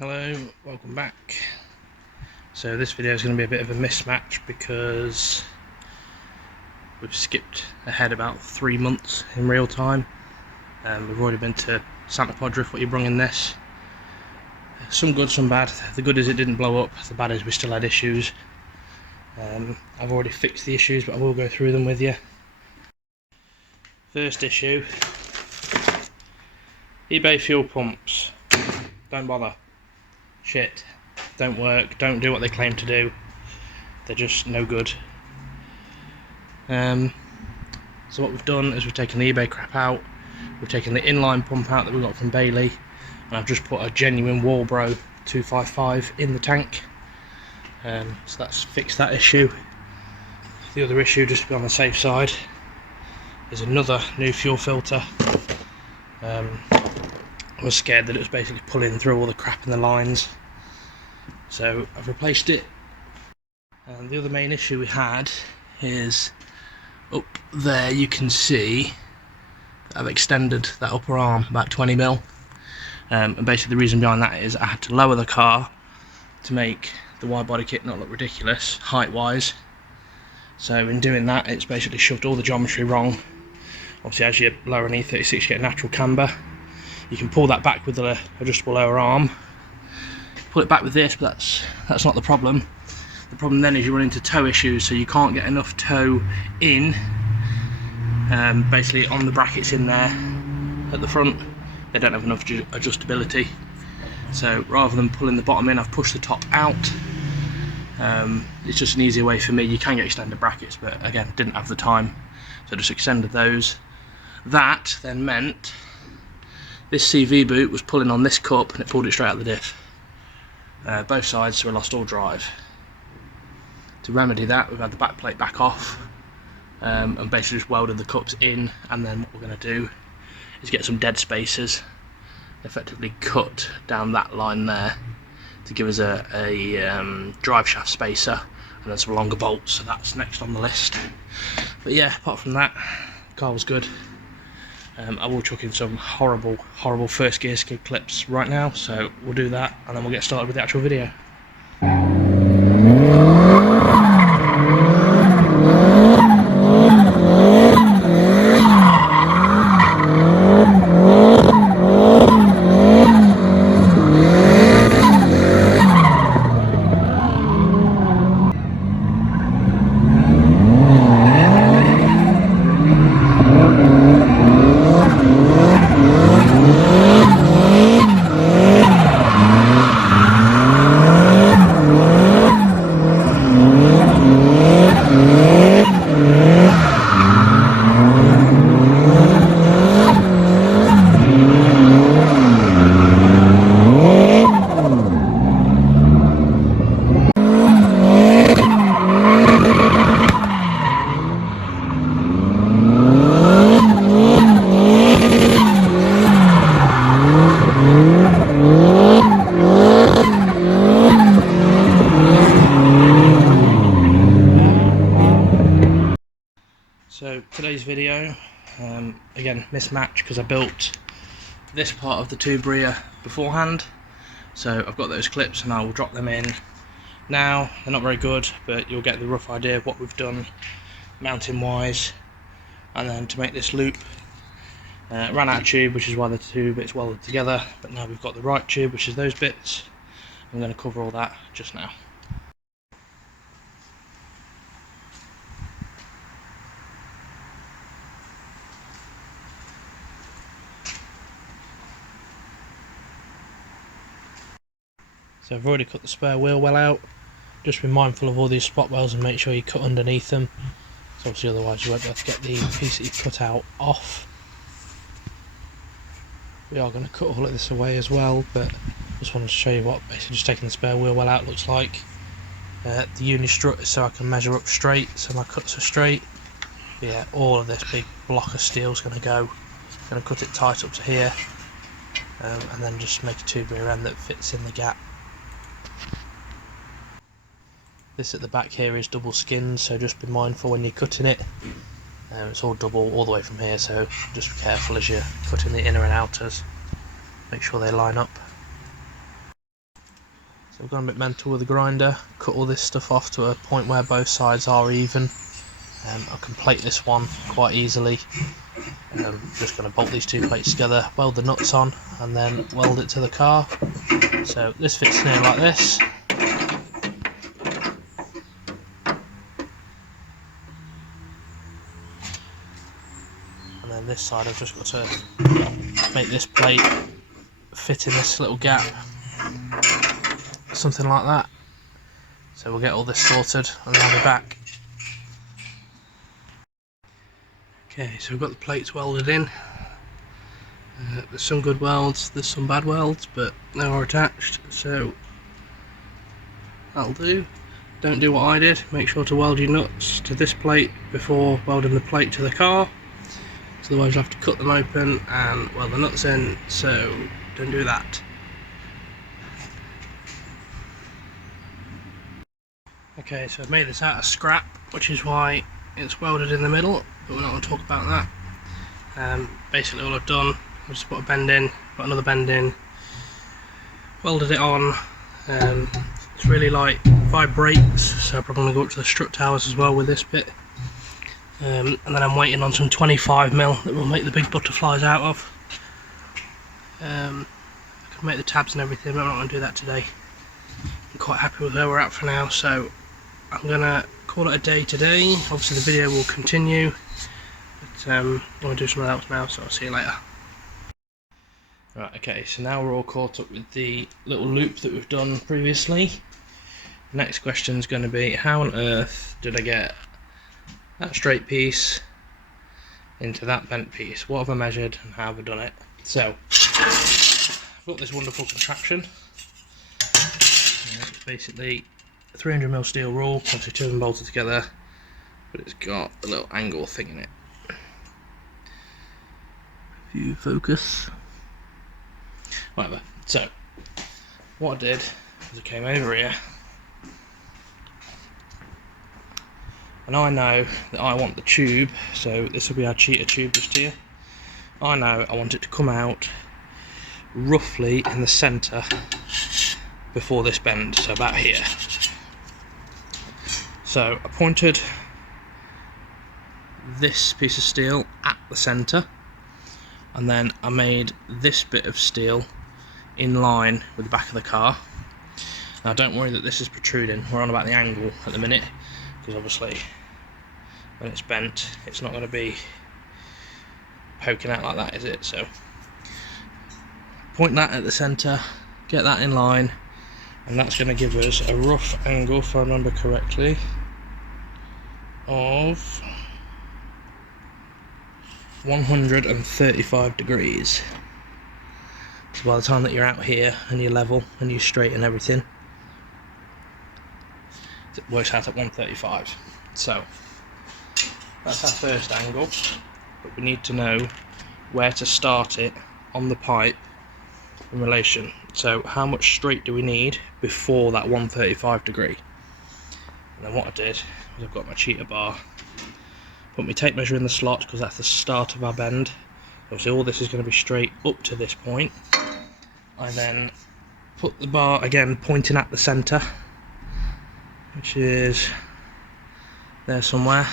Hello, welcome back. So this video is going to be a bit of a mismatch because we've skipped ahead about 3 months in real time. We've already been to Santa Podrift, what you brought in this. Some good, some bad. The good is it didn't blow up, the bad is we still had issues. I've already fixed the issues, but I will go through them with you. First issue, eBay fuel pumps. Don't bother. Shit. Don't work, don't do what they claim to do. They're just no good. So what we've done is we've taken the eBay crap out, we've taken the inline pump out that we got from Bailey, and I've just put a genuine Walbro 255 in the tank. So that's fixed that issue. The other issue, just to be on the safe side, is another new fuel filter. I was scared that it was basically pulling through all the crap in the lines, so I've replaced it. And the other main issue we had is up there. You can see I've extended that upper arm about 20mm, and basically the reason behind that is I had to lower the car to make the wide body kit not look ridiculous height wise. So in doing that, it's basically shoved all the geometry wrong. Obviously, as you lower an E36 you get a natural camber. You can pull that back with the adjustable lower arm, pull it back with this, but that's not the problem. The problem then is you run into toe issues, so you can't get enough toe in, basically on the brackets in there at the front. They don't have enough adjustability, so rather than pulling the bottom in, I've pushed the top out. It's just an easier way for me. You can get extended brackets, but again, didn't have the time, so I just extended those. That then meant this CV boot was pulling on this cup and it pulled it straight out the diff. Both sides, so we lost all drive. To remedy that, we've had the back plate back off, and basically just welded the cups in, and then what we're going to do is get some dead spacers, effectively cut down that line there to give us a drive shaft spacer, and then some longer bolts, so that's next on the list. But yeah, apart from that, the car was good. I will chuck in some horrible first gear skid clips right now, so we'll do that and then we'll get started with the actual video. So today's video, again mismatch because I built this part of the tube rear beforehand, so I've got those clips and I will drop them in now. They're not very good, but you'll get the rough idea of what we've done mounting wise. And then to make this loop, ran out of tube, which is why the two bits welded together, but now we've got the right tube, which is those bits. I'm going to cover all that just now. So I've already cut the spare wheel well out. Just be mindful of all these spot wells and make sure you cut underneath them, so obviously otherwise you won't be able to get the piece that you cut out off. We are going to cut all of this away as well, but just wanted to show you what basically just taking the spare wheel well out looks like. The uni strut is so I can measure up straight, so my cuts are straight. But yeah, all of this big block of steel is going to go. Going to cut it tight up to here, and then just make a tube rear end that fits in the gap. This at the back here is double skinned, so just be mindful when you're cutting it. It's all double all the way from here, so just be careful as you're cutting the inner and outers. Make sure they line up. So I've gone a bit mental with the grinder, cut all this stuff off to a point where both sides are even. I can plate this one quite easily. Just going to bolt these two plates together, weld the nuts on, and then weld it to the car. So this fits in here like this. And then this side I've just got to make this plate fit in this little gap. Something like that. So we'll get all this sorted and then I'll be back. Okay, so we've got the plates welded in. There's some good welds, there's some bad welds, but they are attached, so that'll do. Don't do what I did, make sure to weld your nuts to this plate before welding the plate to the car, so otherwise you'll have to cut them open and weld the nuts in, so don't do that. Okay, so I've made this out of scrap, which is why it's welded in the middle, but we're not going to talk about that. Basically all I've done, I've just put a bend in, put another bend in, welded it on. It's really light, 5 brakes, so I'm probably going to go up to the strut towers as well with this bit. And then I'm waiting on some 25mm that we'll make the big butterflies out of. I can make the tabs and everything, but I'm not going to do that today. I'm quite happy with where we're at for now, so I'm going to call it a day today. Obviously the video will continue, but I'm going to do something else now, so I'll see you later. Right, okay, so now we're all caught up with the little loop that we've done previously. The next question is going to be, how on earth did I get that straight piece into that bent piece? What have I measured and how have I done it? So, I've got this wonderful contraption. It's basically a 300mm steel rule, obviously 2 of them bolted together, but it's got a little angle thing in it. View focus. Whatever. So, what I did was I came over here, and I know that I want the tube, so this will be our cheater tube just here. I know I want it to come out roughly in the centre before this bend, so about here. So I pointed this piece of steel at the centre, and then I made this bit of steel in line with the back of the car. Now don't worry that this is protruding, we're on about the angle at the minute, because obviously when it's bent it's not going to be poking out like that, is it? So point that at the centre, get that in line, and that's going to give us a rough angle, if I remember correctly, of 135 degrees. So by the time that you're out here and you're level and you straighten everything, it works out at 135. So that's our first angle, but we need to know where to start it on the pipe in relation. So how much straight do we need before that 135 degree? And then what I did was I've got my cheater bar, put my tape measure in the slot because that's the start of our bend. Obviously all this is going to be straight up to this point. I then put the bar again pointing at the centre, which is there somewhere,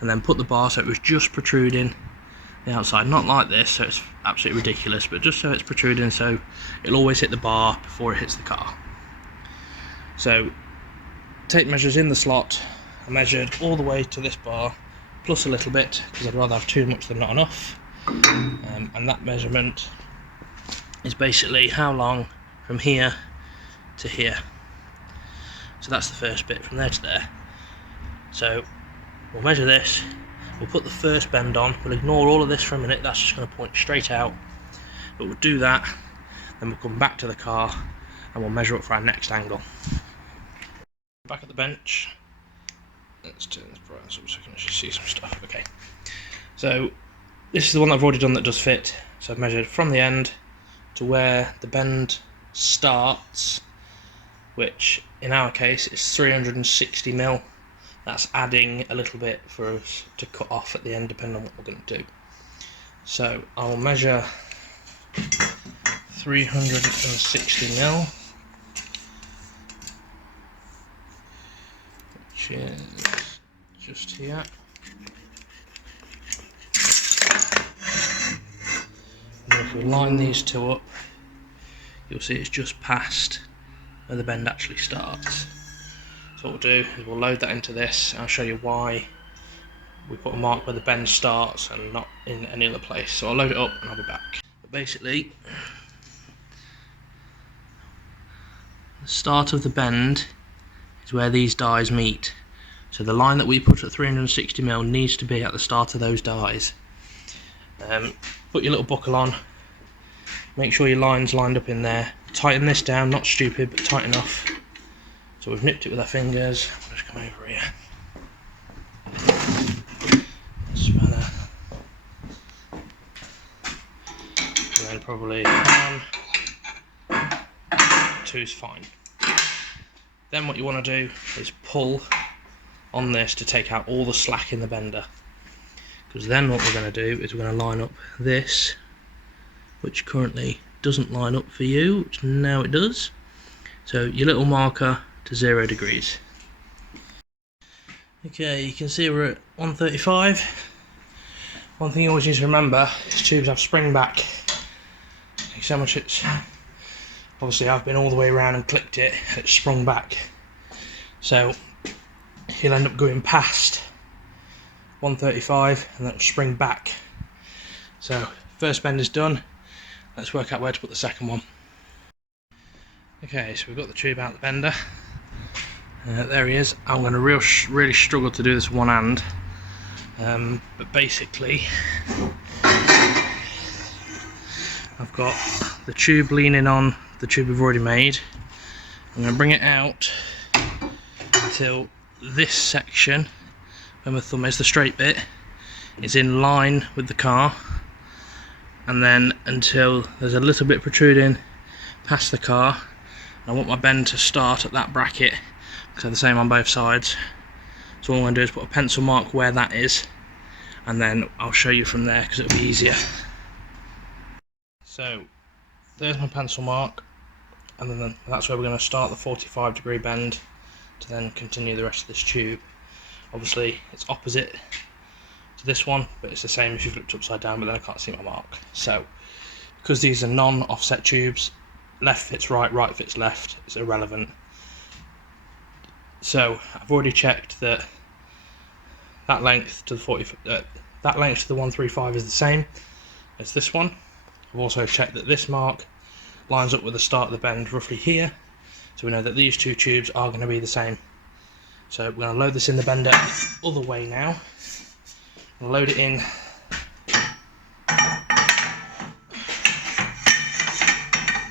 and then put the bar so it was just protruding the outside, not like this so it's absolutely ridiculous, but just so it's protruding so it'll always hit the bar before it hits the car. So tape measures in the slot, I measured all the way to this bar plus a little bit because I'd rather have too much than not enough, and that measurement is basically how long from here to here. So that's the first bit, from there to there. So we'll measure this, we'll put the first bend on, we'll ignore all of this for a minute, that's just going to point straight out, but we'll do that, then we'll come back to the car and we'll measure up for our next angle. Back at the bench, let's turn this bright so I can actually see some stuff. Okay, so this is the one that I've already done that does fit, so I've measured from the end to where the bend starts, which in our case is 360mm. That's adding a little bit for us to cut off at the end depending on what we're going to do. So I will measure 360mm which is just here. And then if we line these two up, you'll see it's just past where the bend actually starts. So what we'll do is we'll load that into this, and I'll show you why we put a mark where the bend starts and not in any other place. So I'll load it up and I'll be back. But basically, the start of the bend is where these dies meet. So the line that we put at 360mm needs to be at the start of those dies. Put your little buckle on, make sure your line's lined up in there. Tighten this down, not stupid, but tight enough. So we've nipped it with our fingers. I'll just come over here. Spanner. And then probably 1, 2 is fine. Then what you want to do is pull on this to take out all the slack in the bender. Because then what we're going to do is we're going to line up this, which currently doesn't line up for you, which now it does. So your little marker to 0 degrees. Okay, you can see we're at 135. One thing you always need to remember is tubes have spring back. So much it's, obviously I've been all the way around and clipped it, it's sprung back. So you'll end up going past 135 and then it'll spring back. So first bend is done, let's work out where to put the second one. Okay, so we've got the tube out of the bender. There he is. I'm going to really struggle to do this with one hand, but basically I've got the tube leaning on the tube we've already made. I'm going to bring it out until this section, where my thumb is, the straight bit, is in line with the car, and then until there's a little bit protruding past the car. I want my bend to start at that bracket, because they're the same on both sides. So all I'm going to do is put a pencil mark where that is, and then I'll show you from there because it'll be easier. So there's my pencil mark, and then that's where we're going to start the 45-degree bend to then continue the rest of this tube. Obviously it's opposite to this one, but it's the same if you've looked upside down, but then I can't see my mark. So because these are non-offset tubes, left fits right, right fits left, it's irrelevant. So I've already checked that that length to the that length to the 135 is the same as this one. I've also checked that this mark lines up with the start of the bend roughly here, so we know that these two tubes are going to be the same. So we're going to load this in the bender the other way now. I'll load it in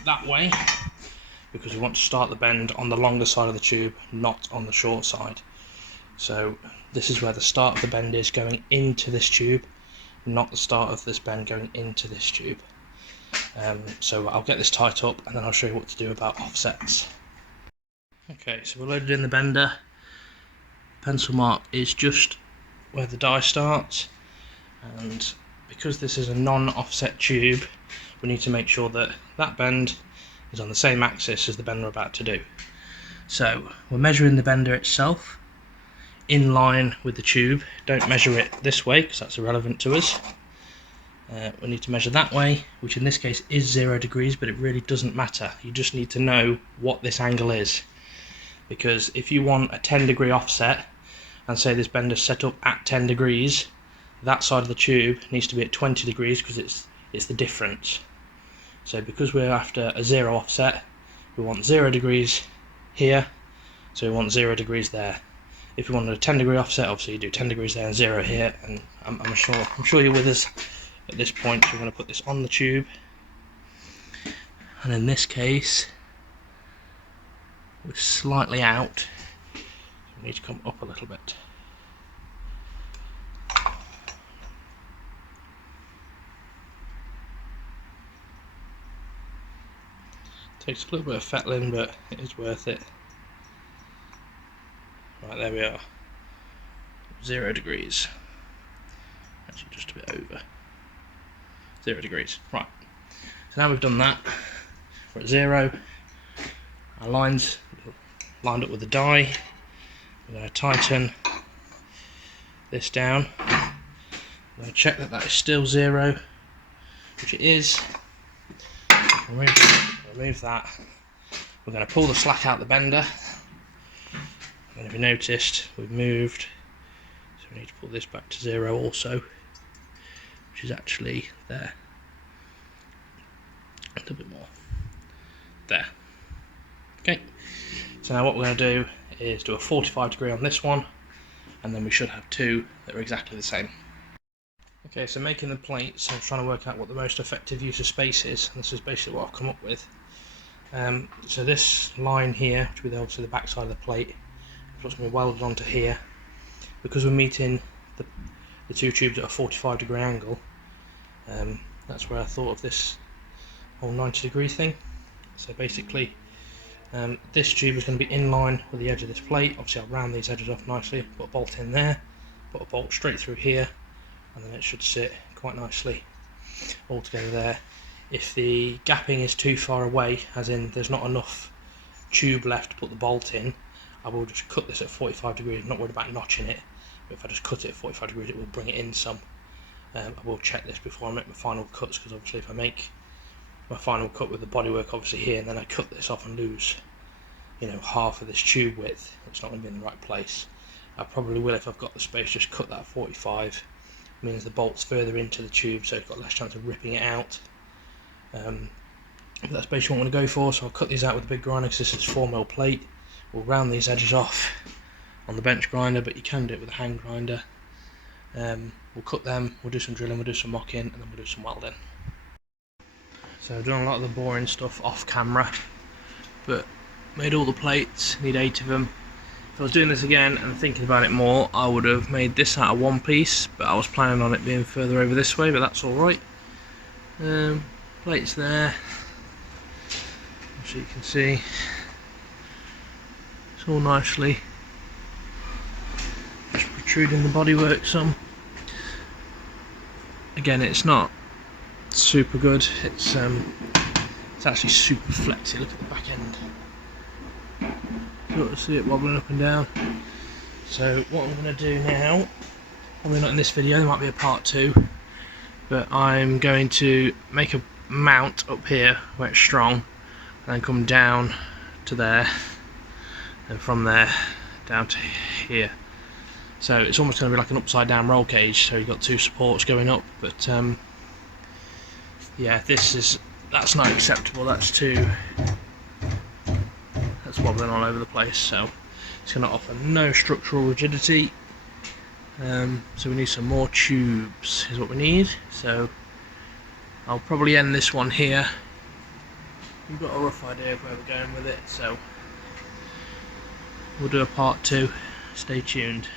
that way, because we want to start the bend on the longer side of the tube, not on the short side. So this is where the start of the bend is, going into this tube, not the start of this bend going into this tube. So I'll get this tight up and then I'll show you what to do about offsets. Okay, so we're loaded in the bender. Pencil mark is just where the die starts, and because this is a non-offset tube, we need to make sure that that bend is on the same axis as the bend we're about to do. So we're measuring the bender itself in line with the tube. Don't measure it this way because that's irrelevant to us. We need to measure that way, which in this case is 0 degrees, but it really doesn't matter. You just need to know what this angle is, because if you want a 10-degree offset and say this bender's set up at 10 degrees, that side of the tube needs to be at 20 degrees because it's the difference. So because we're after a 0 offset, we want 0 degrees here, so we want 0 degrees there. If you wanted a 10-degree offset, obviously you do 10 degrees there and 0 here, and I'm sure you're with us at this point. So we're going to put this on the tube, and in this case we're slightly out, so we need to come up a little bit. Takes a little bit of fettling, but it is worth it. Right, there we are. 0 degrees. Actually, just a bit over. 0 degrees. Right. So now we've done that, we're at 0. Our lines lined up with the die. I'm going to tighten this down. I'm going to check that that is still 0, which it is. Remove that. We're going to pull the slack out the bender. And if you noticed, we've moved, so we need to pull this back to 0 also, which is actually there. A little bit more. There. Okay. So now what we're going to do is do a 45 degree on this one, and then we should have 2 that are exactly the same. Okay, so making the plates, I'm trying to work out what the most effective use of space is, and this is basically what I've come up with. So this line here, which will be obviously the back side of the plate, is what's going to be welded onto here. Because we're meeting the 2 tubes at a 45 degree angle, that's where I thought of this whole 90 degree thing. So basically, this tube is going to be in line with the edge of this plate. Obviously I'll round these edges off nicely, put a bolt in there, put a bolt straight through here, and then it should sit quite nicely all together there. If the gapping is too far away, as in there's not enough tube left to put the bolt in, I will just cut this at 45 degrees, I'm not worried about notching it, but if I just cut it at 45 degrees it will bring it in some. I will check this before I make my final cuts, because obviously if I make my final cut with the bodywork obviously here, and then I cut this off and lose, you know, half of this tube width, it's not going to be in the right place. I probably will, if I've got the space, just cut that 45, means the bolt's further into the tube, so it's got less chance of ripping it out. But that's basically what I'm going to go for, so I'll cut these out with a big grinder, because this is 4mm plate. We'll round these edges off on the bench grinder, but you can do it with a hand grinder. We'll cut them, we'll do some drilling, we'll do some mocking, and then we'll do some welding. So I've done a lot of the boring stuff off camera, but made all the plates, need 8 of them. If I was doing this again and thinking about it more, I would have made this out of one piece, but I was planning on it being further over this way, but that's alright. Plates there, as you can see, it's all nicely just protruding the bodywork some. Again, it's not super good, it's actually super flexy. Look at the back end, you can see it wobbling up and down. So what I'm going to do now, probably not in this video, there might be a part 2, but I'm going to make a mount up here where it's strong, and then come down to there, and from there down to here. So it's almost going to be like an upside down roll cage, so you've got 2 supports going up, but yeah, that's not acceptable, that's wobbling all over the place, so it's going to offer no structural rigidity. So we need some more tubes is what we need, so I'll probably end this one here. We've got a rough idea of where we're going with it, so we'll do a part 2. Stay tuned.